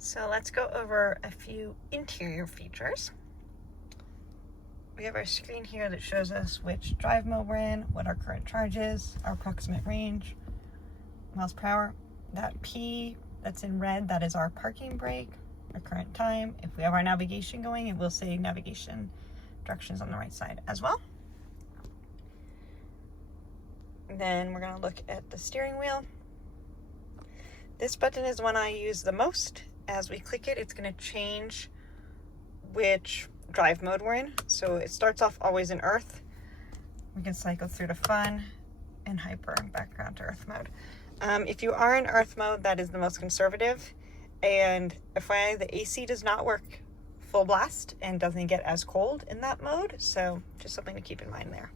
So let's go over a few interior features. We have our screen here that shows us which drive mode we're in, what our current charge is, our approximate range, miles per hour. That P that's in red, that is our parking brake, our current time. If we have our navigation going, it will say navigation directions on the right side as well. Then we're going to look at the steering wheel. This button is the one I use the most. As we click it, it's going to change which drive mode we're in. So it starts off always in Earth. We can cycle through to Fun and Hyper and back around to Earth mode. If you are in Earth mode, that is the most conservative. And FYI, the AC does not work full blast and doesn't get as cold in that mode. So just something to keep in mind there.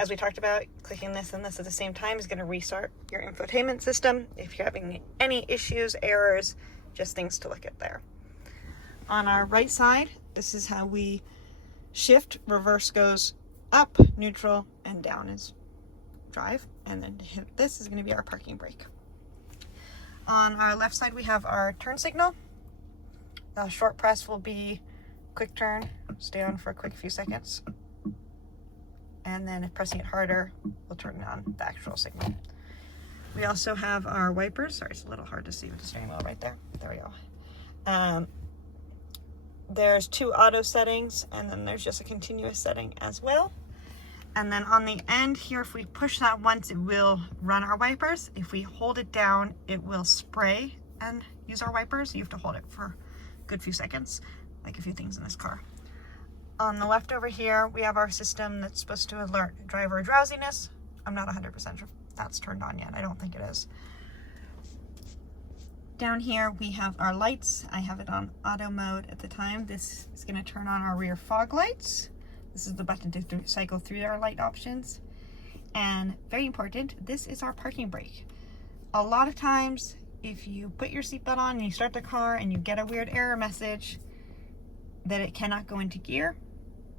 As we talked about, clicking this and this at the same time is going to restart your infotainment system. If you're having any issues, errors, just things to look at there. On our right side, this is how we shift. Reverse goes up, neutral, and down is drive. And then to hit this is going to be our parking brake. On our left side, we have our turn signal. The short press will be quick turn, stay on for a quick few seconds. And then if pressing it harder, we'll turn on the actual signal. We also have our wipers. Sorry, it's a little hard to see with the steering wheel right there. There we go. There's two auto settings, and then there's just a continuous setting as well. And then on the end here, if we push that once, it will run our wipers. If we hold it down, it will spray and use our wipers. You have to hold it for a good few seconds, like a few things in this car. On the left over here, we have our system that's supposed to alert driver drowsiness. I'm not 100% sure if that's turned on yet. I don't think it is. Down here, we have our lights. I have it on auto mode at the time. This is going to turn on our rear fog lights. This is the button to cycle through our light options. And very important, this is our parking brake. A lot of times, if you put your seatbelt on and you start the car and you get a weird error message that it cannot go into gear,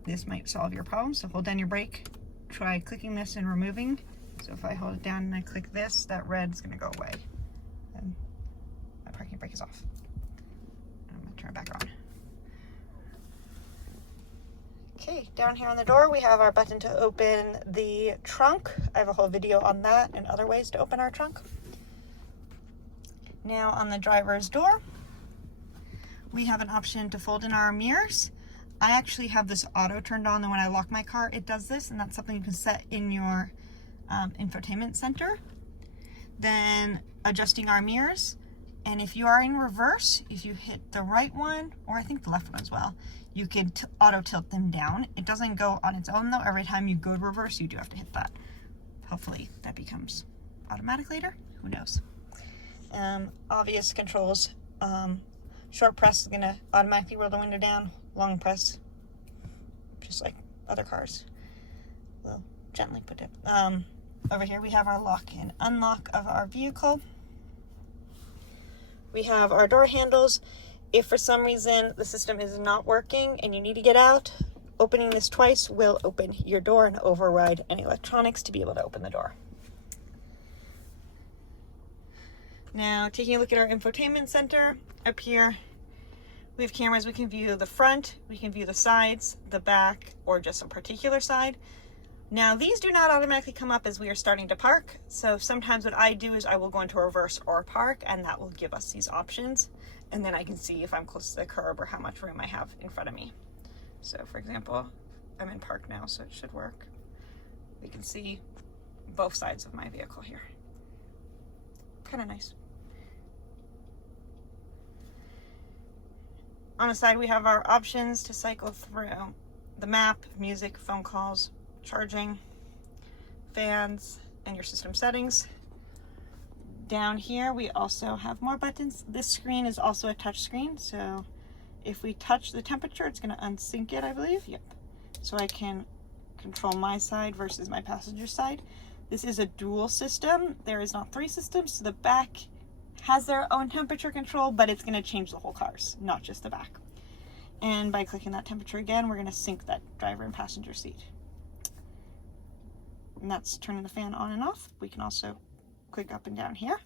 this might solve your problem. So hold down your brake, try clicking this and removing. So if I hold it down and I click this, that red is going to go away. And my parking brake is off. I'm going to turn it back on. Okay, down here on the door, we have our button to open the trunk. I have a whole video on that and other ways to open our trunk. Now on the driver's door, we have an option to fold in our mirrors. I actually have this auto turned on, and when I lock my car, it does this, and that's something you can set in your infotainment center. Then adjusting our mirrors, and if you are in reverse, if you hit the right one, or I think the left one as well, you can auto tilt them down. It doesn't go on its own though. Every time you go to reverse, you do have to hit that. Hopefully that becomes automatic later, who knows. Obvious controls. Short press is going to automatically roll the window down. Long press, just like other cars, will gently put it. Over here we have our lock and unlock of our vehicle. We have our door handles. If for some reason the system is not working and you need to get out, opening this twice will open your door and override any electronics to be able to open the door. Now, taking a look at our infotainment center, up here we have cameras. We can view the front, we can view the sides, the back, or just a particular side. Now, these do not automatically come up as we are starting to park. So sometimes what I do is I will go into reverse or park, and that will give us these options. And then I can see if I'm close to the curb or how much room I have in front of me. So for example, I'm in park now, so it should work. We can see both sides of my vehicle here. Kind of nice. On the side, we have our options to cycle through the map, music, phone calls, charging, fans, and your system settings. Down here, we also have more buttons. This screen is also a touch screen, so if we touch the temperature, it's going to unsync it, I believe. Yep. So I can control my side versus my passenger side. This is a dual system. There is not three systems, so the back has their own temperature control, but it's going to change the whole cars, not just the back. And by clicking that temperature again, we're going to sync that driver and passenger seat. And that's turning the fan on and off. We can also click up and down here.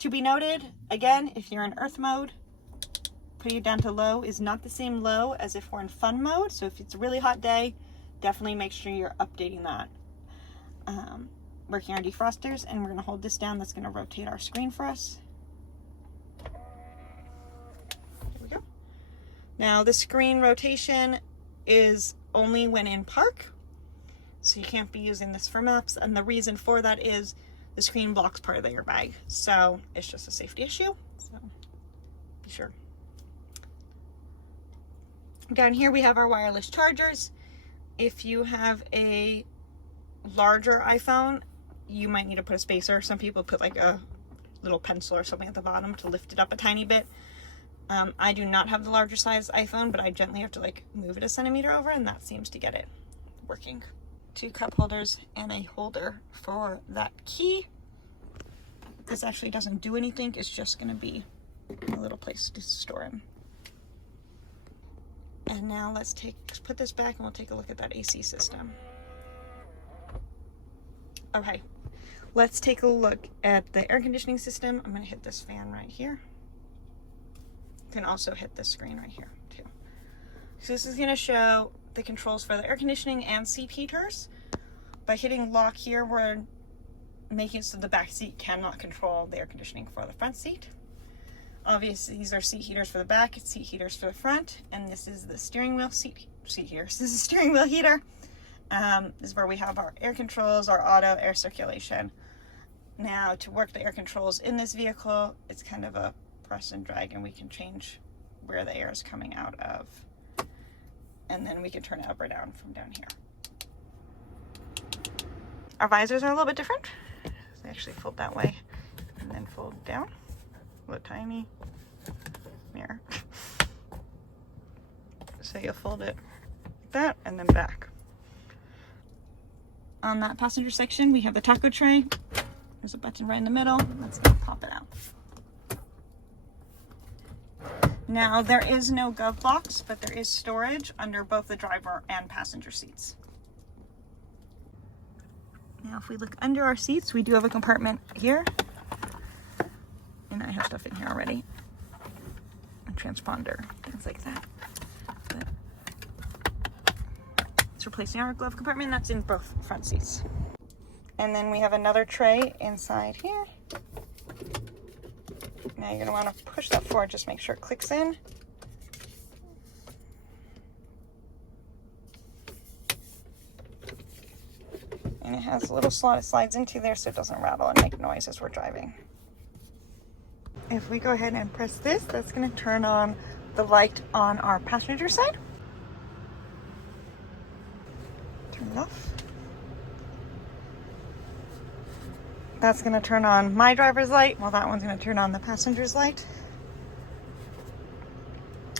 To be noted, again, if you're in earth mode, putting it down to low is not the same low as if we're in fun mode. So if it's a really hot day, definitely make sure you're updating that. Working our defrosters, and we're going to hold this down. That's going to rotate our screen for us. There we go. Now the screen rotation is only when in park, so you can't be using this for maps, and the reason for that is the screen blocks part of the airbag, so it's just a safety issue, so be sure. Down here we have our wireless chargers. If you have a larger iPhone, you might need to put a spacer. Some people put like a little pencil or something at the bottom to lift it up a tiny bit. I do not have the larger size iPhone, but I gently have to like move it a centimeter over, and that seems to get it working. 2 cup holders and a holder for that key. This actually doesn't do anything. It's just going to be a little place to store him. And now let's put this back and we'll take a look at that AC system. Okay, let's take a look at the air conditioning system. I'm going to hit this fan right here. You can also hit this screen right here too. So this is going to show the controls for the air conditioning and seat heaters. By hitting lock here, we're making it so the back seat cannot control the air conditioning for the front seat. Obviously, these are seat heaters for the back, seat heaters for the front, and this is the steering wheel seat heaters. This is a steering wheel heater. This is where we have our air controls, our auto air circulation. Now, to work the air controls in this vehicle, it's kind of a press and drag, and we can change where the air is coming out of. And then we can turn it up or down from down here. Our visors are a little bit different. They actually fold that way and then fold down. A tiny mirror. So you'll fold it like that and then back. On that passenger section, we have the taco tray. There's a button right in the middle. Let's pop it out. Now, there is no glove box, but there is storage under both the driver and passenger seats. Now, if we look under our seats, we do have a compartment here. And I have stuff in here already. A transponder, things like that. But it's replacing our glove compartment. That's in both front seats. And then we have another tray inside here. Now you're going to want to push that forward, just make sure it clicks in. And it has a little slot it slides into there so it doesn't rattle and make noise as we're driving. If we go ahead and press this, that's going to turn on the light on our passenger side. Turn it off. That's going to turn on my driver's light, while that one's going to turn on the passenger's light.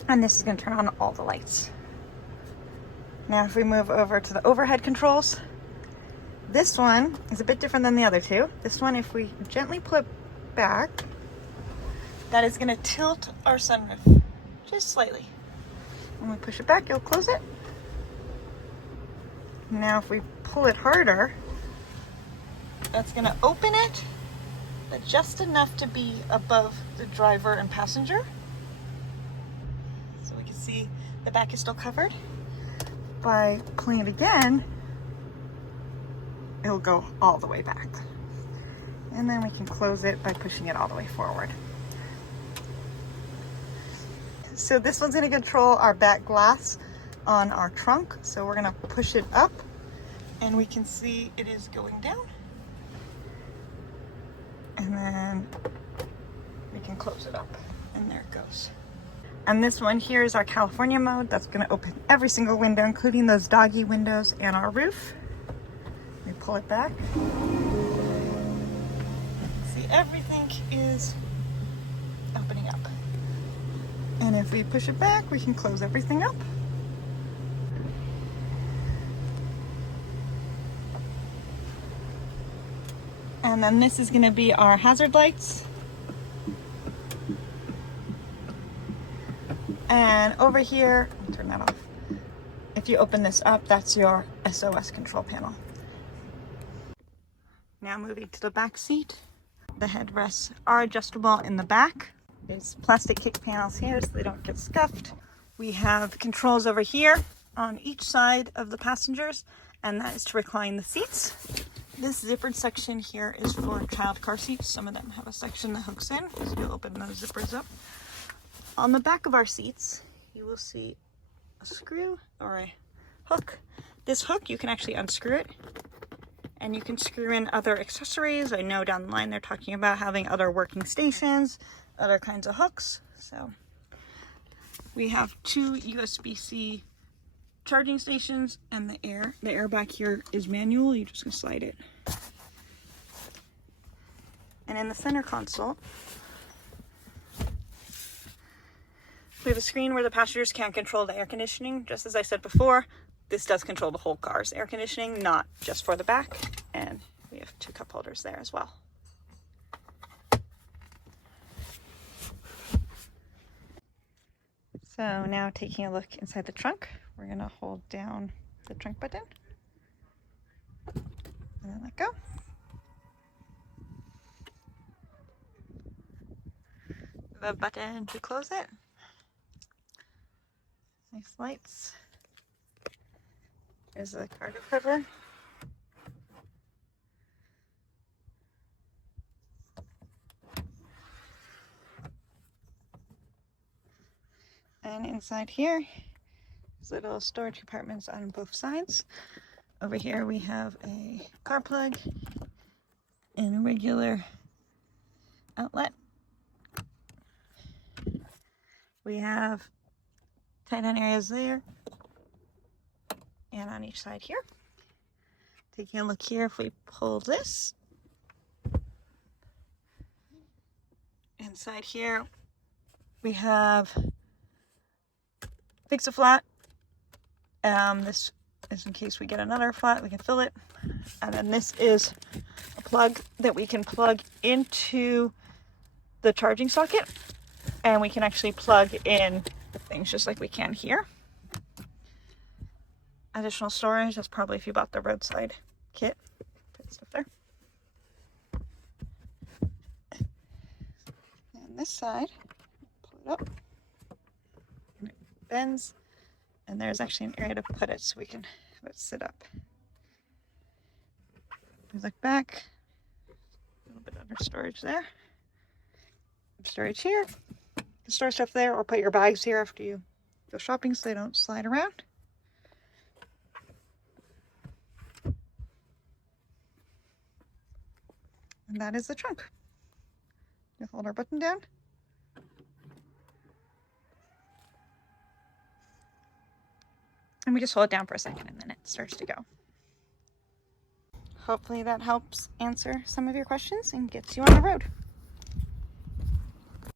And this is going to turn on all the lights. Now if we move over to the overhead controls, this one is a bit different than the other two. This one, if we gently pull it back, that is going to tilt our sunroof just slightly. When we push it back, it'll close it. Now if we pull it harder, that's going to open it, but just enough to be above the driver and passenger. So we can see the back is still covered. By pulling it again, it'll go all the way back. And then we can close it by pushing it all the way forward. So this one's going to control our back glass on our trunk. So we're going to push it up and we can see it is going down. And then we can close it up and there it goes. And this one here is our California mode. That's going to open every single window, including those doggy windows and our roof. We pull it back. See, everything is opening up. And if we push it back, we can close everything up. And then this is going to be our hazard lights. And over here, I'll turn that off. If you open this up, that's your SOS control panel. Now moving to the back seat. The headrests are adjustable in the back. There's plastic kick panels here so they don't get scuffed. We have controls over here on each side of the passengers, and that is to recline the seats. This zippered section here is for child car seats. Some of them have a section that hooks in, so you'll open those zippers up. On the back of our seats, you will see a screw or a hook. This hook, you can actually unscrew it, and you can screw in other accessories. I know down the line they're talking about having other working stations, other kinds of hooks. So we have 2 USB-C charging stations, and the air back here is manual. You're just gonna slide it. And in the center console, we have a screen where the passengers can control the air conditioning. Just as I said before, this does control the whole car's air conditioning, not just for the back. And we have 2 cup holders there as well. So now taking a look inside the trunk, we're gonna hold down the trunk button and then let go. The button to close it. Nice lights. There's the cargo cover. And inside here, there's little storage compartments on both sides. Over here we have a car plug and a regular outlet. We have tie-down areas there and on each side here. Taking a look here, if we pull this, inside here we have fix a flat. This is in case we get another flat, we can fill it. And then this is a plug that we can plug into the charging socket, and we can actually plug in the things just like we can here. Additional storage, that's probably if you bought the roadside kit. Put stuff there. And this side, pull it up, and it bends, and there's actually an area to put it so we can have it sit up. We look back, a little bit under storage there. Storage here. You can store stuff there or put your bags here after you go shopping so they don't slide around. And that is the trunk. We'll hold our button down. And we just hold it down for a second and then it starts to go. Hopefully that helps answer some of your questions and gets you on the road.